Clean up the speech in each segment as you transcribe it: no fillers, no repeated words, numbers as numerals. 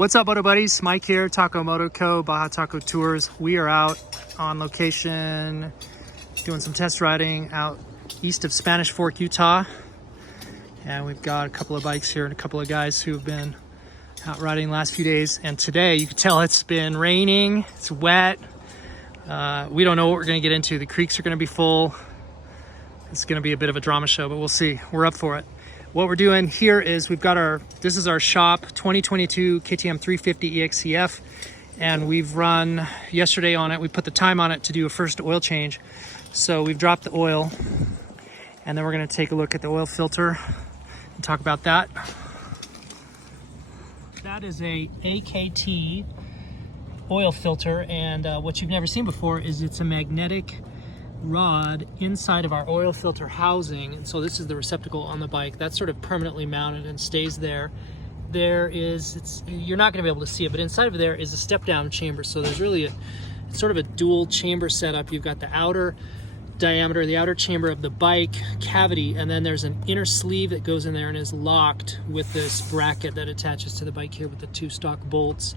What's up, Moto Buddies? Mike here, Taco Moto Co, Baja Taco Tours. We are out on location doing some test riding out east of Spanish Fork, Utah. And we've got a couple of bikes here and a couple of guys who've been out riding the last few days. And today, you can tell it's been raining, it's wet. We don't know what we're gonna get into. The creeks are gonna be full. It's gonna be a bit of a drama show, but we'll see. We're up for it. What we're doing here is we've got this is our shop 2022 KTM 350 EXCF, and we've run yesterday on it. We put the time on it to do a first oil change. So we've dropped the oil, and then we're gonna take a look at the oil filter and talk about that. That is a AKT oil filter, and what you've never seen before is it's a magnetic rod inside of our oil filter housing. And so this is the receptacle on the bike that's sort of permanently mounted and stays there. You're not going to be able to see it, but inside of there is a step down chamber. So there's really it's sort of a dual chamber setup. You've got the outer diameter, the outer chamber of the bike cavity, and then there's an inner sleeve that goes in there and is locked with this bracket that attaches to the bike here with the two stock bolts.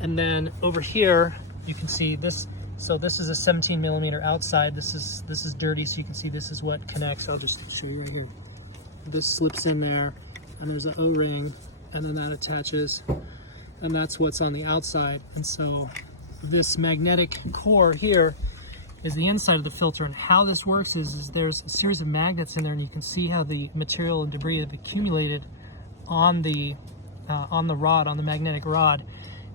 And then over here you can see this. So this is a 17 millimeter outside. This is dirty, so you can see this is what connects. I'll just show you right here. This slips in there, and there's an O-ring, and then that attaches, and that's what's on the outside. And so this magnetic core here is the inside of the filter, and how this works is there's a series of magnets in there, and you can see how the material and debris have accumulated on the rod, on the magnetic rod.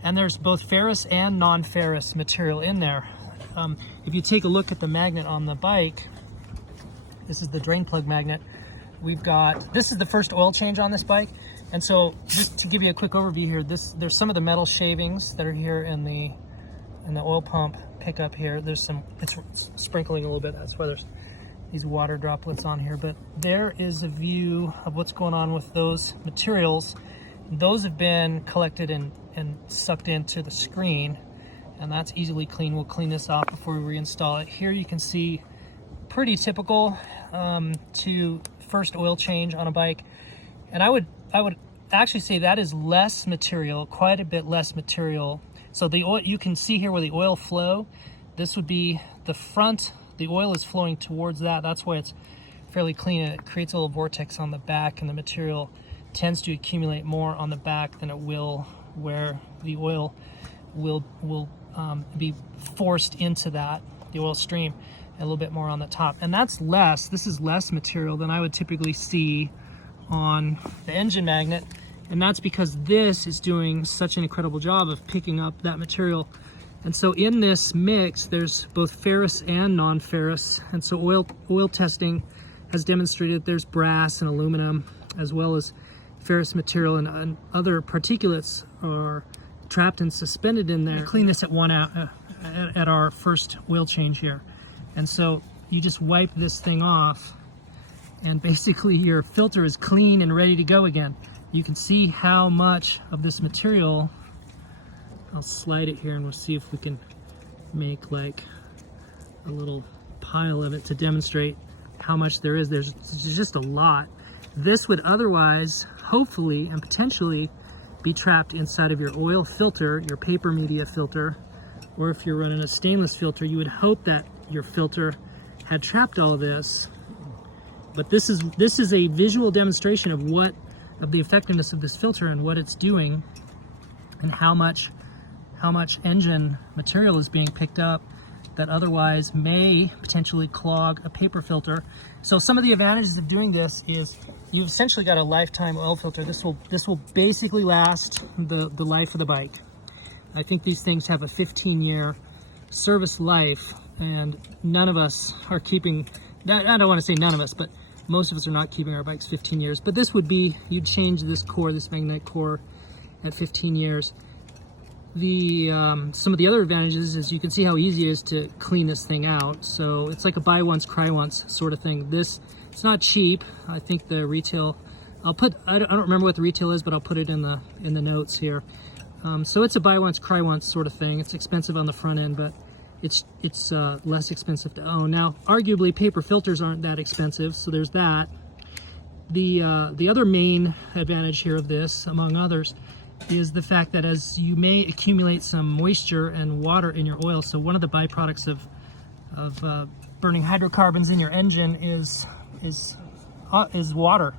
And there's both ferrous and non-ferrous material in there. If you take a look at the magnet on the bike, this is the drain plug magnet. This is the first oil change on this bike. And so just to give you a quick overview here, there's some of the metal shavings that are here in the oil pump pickup here. It's sprinkling a little bit. That's why there's these water droplets on here. But there is a view of what's going on with those materials. Those have been collected and sucked into the screen, and that's easily clean. We'll clean this off before we reinstall it. Here you can see pretty typical to first oil change on a bike, and I would actually say that is less material, quite a bit less material. So the oil, you can see here where the oil flow, this would be the front. The oil is flowing towards that. That's why it's fairly clean, and it creates a little vortex on the back, and the material tends to accumulate more on the back than it will where the oil will be forced into the oil stream, and a little bit more on the top. And this is less material than I would typically see on the engine magnet. And that's because this is doing such an incredible job of picking up that material. And so in this mix, there's both ferrous and non-ferrous. And so oil testing has demonstrated there's brass and aluminum, as well as ferrous material, and other particulates are trapped and suspended in there. We clean this at our first oil change here. And so you just wipe this thing off, and basically your filter is clean and ready to go again. You can see how much of this material, I'll slide it here and we'll see if we can make like a little pile of it to demonstrate how much there is. There's just a lot. This would otherwise, hopefully and potentially, be trapped inside of your oil filter, your paper media filter, or if you're running a stainless filter, you would hope that your filter had trapped all of this. But this is a visual demonstration of the effectiveness of this filter and what it's doing, and how much engine material is being picked up that otherwise may potentially clog a paper filter. So some of the advantages of doing this is you've essentially got a lifetime oil filter. This will basically last the life of the bike. I think these things have a 15-year service life, and none of us are keeping, I don't want to say none of us, but most of us are not keeping our bikes 15 years. But this would be, you'd change this core, this magnetic core, at 15 years. Some of the other advantages is you can see how easy it is to clean this thing out. So it's like a buy once, cry once sort of thing. It's not cheap. I think the retail, I don't remember what the retail is, but I'll put it in the notes here. So it's a buy once, cry once sort of thing. It's expensive on the front end, but it's less expensive to own. Now, arguably, paper filters aren't that expensive, so there's that. The other main advantage here of this, among others, is the fact that as you may accumulate some moisture and water in your oil, so one of the byproducts of burning hydrocarbons in your engine is water.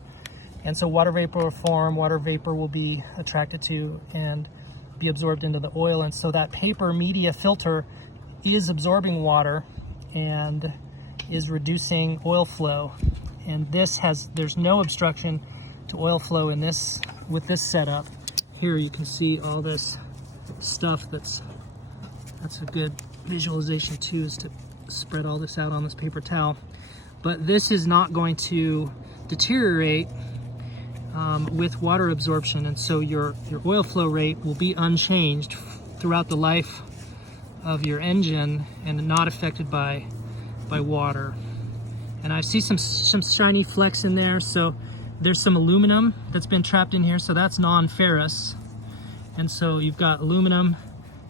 And so water vapor will form, water vapor will be attracted to and be absorbed into the oil. And so that paper media filter is absorbing water and is reducing oil flow. And there's no obstruction to oil flow in this, with this setup. Here you can see all this stuff that's a good visualization too, is to spread all this out on this paper towel. But this is not going to deteriorate with water absorption, and so your oil flow rate will be unchanged throughout the life of your engine and not affected by water. And I see some shiny flecks in there, so there's some aluminum that's been trapped in here, so that's non-ferrous. And so you've got aluminum.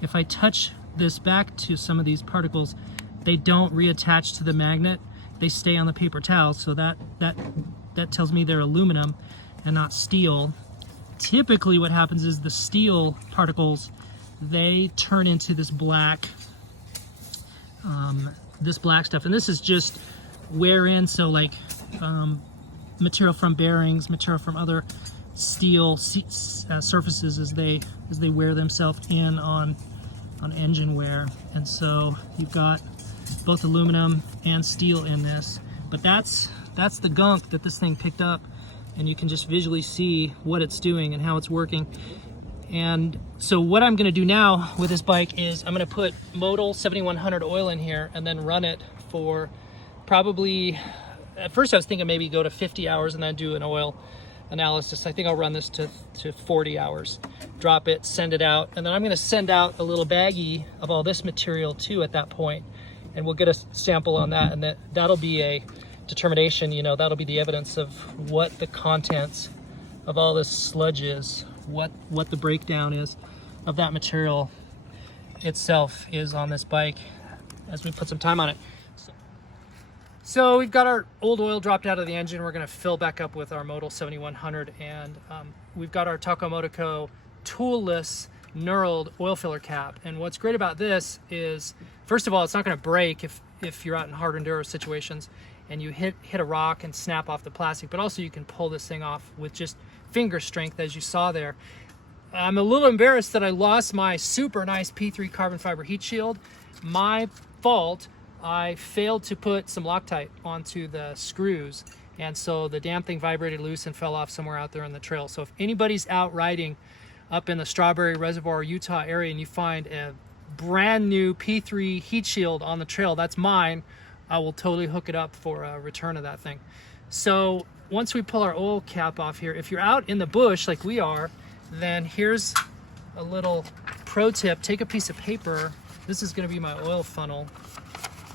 If I touch this back to some of these particles, they don't reattach to the magnet, they stay on the paper towel, so that tells me they're aluminum and not steel. Typically what happens is the steel particles, they turn into this black stuff, and this is just wear in, so like material from bearings, material from other steel surfaces as they wear themselves in on engine wear. And so you've got both aluminum and steel in this, but that's the gunk that this thing picked up, and you can just visually see what it's doing and how it's working. And so what I'm going to do now with this bike is I'm going to put Motul 7100 oil in here and then run it for probably, at first I was thinking maybe go to 50 hours and then do an oil analysis. I think I'll run this to 40 hours, drop it, send it out, and then I'm going to send out a little baggie of all this material too at that point, and we'll get a sample on that, and that'll be a determination, that'll be the evidence of what the contents of all this sludge is, what the breakdown is of that material itself is on this bike as we put some time on it. So we've got our old oil dropped out of the engine. We're going to fill back up with our Motul 7100, and we've got our Takamoto toolless knurled oil filler cap. And what's great about this is, first of all, it's not going to break if you're out in hard enduro situations and you hit a rock and snap off the plastic, but also you can pull this thing off with just finger strength, as you saw there. I'm a little embarrassed that I lost my super nice P3 carbon fiber heat shield. My fault. I failed to put some Loctite onto the screws, and so the damn thing vibrated loose and fell off somewhere out there on the trail. So if anybody's out riding up in the Strawberry Reservoir, Utah area, and you find a brand new P3 heat shield on the trail, that's mine. I will totally hook it up for a return of that thing. So once we pull our oil cap off here, if you're out in the bush like we are, then here's a little pro tip. Take a piece of paper. This is going to be my oil funnel.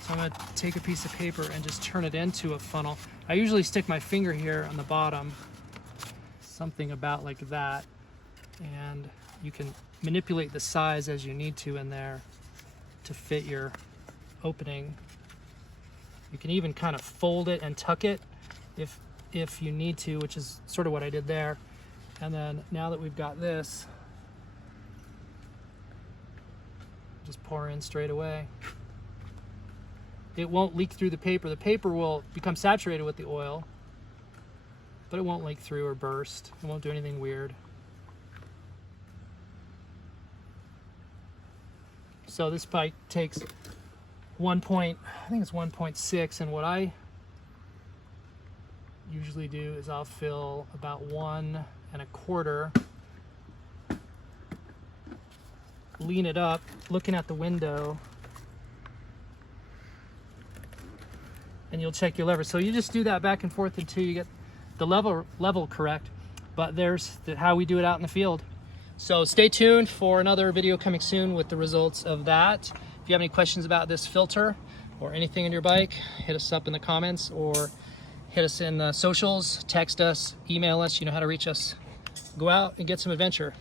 So I'm going to take a piece of paper and just turn it into a funnel. I usually stick my finger here on the bottom, something about like that, and you can manipulate the size as you need to in there to fit your opening. You can even kind of fold it and tuck it if you need to, which is sort of what I did there. And then now that we've got this, just pour in straight away. It won't leak through the paper. The paper will become saturated with the oil, but it won't leak through or burst. It won't do anything weird. So this bike takes I think it's 1.6, and what I usually do is I'll fill about 1 1/4, lean it up, looking at the window, and you'll check your lever. So you just do that back and forth until you get the level correct. But there's how we do it out in the field. So stay tuned for another video coming soon with the results of that. If you have any questions about this filter or anything in your bike, hit us up in the comments or hit us in the socials, text us, email us. You know how to reach us. Go out and get some adventure.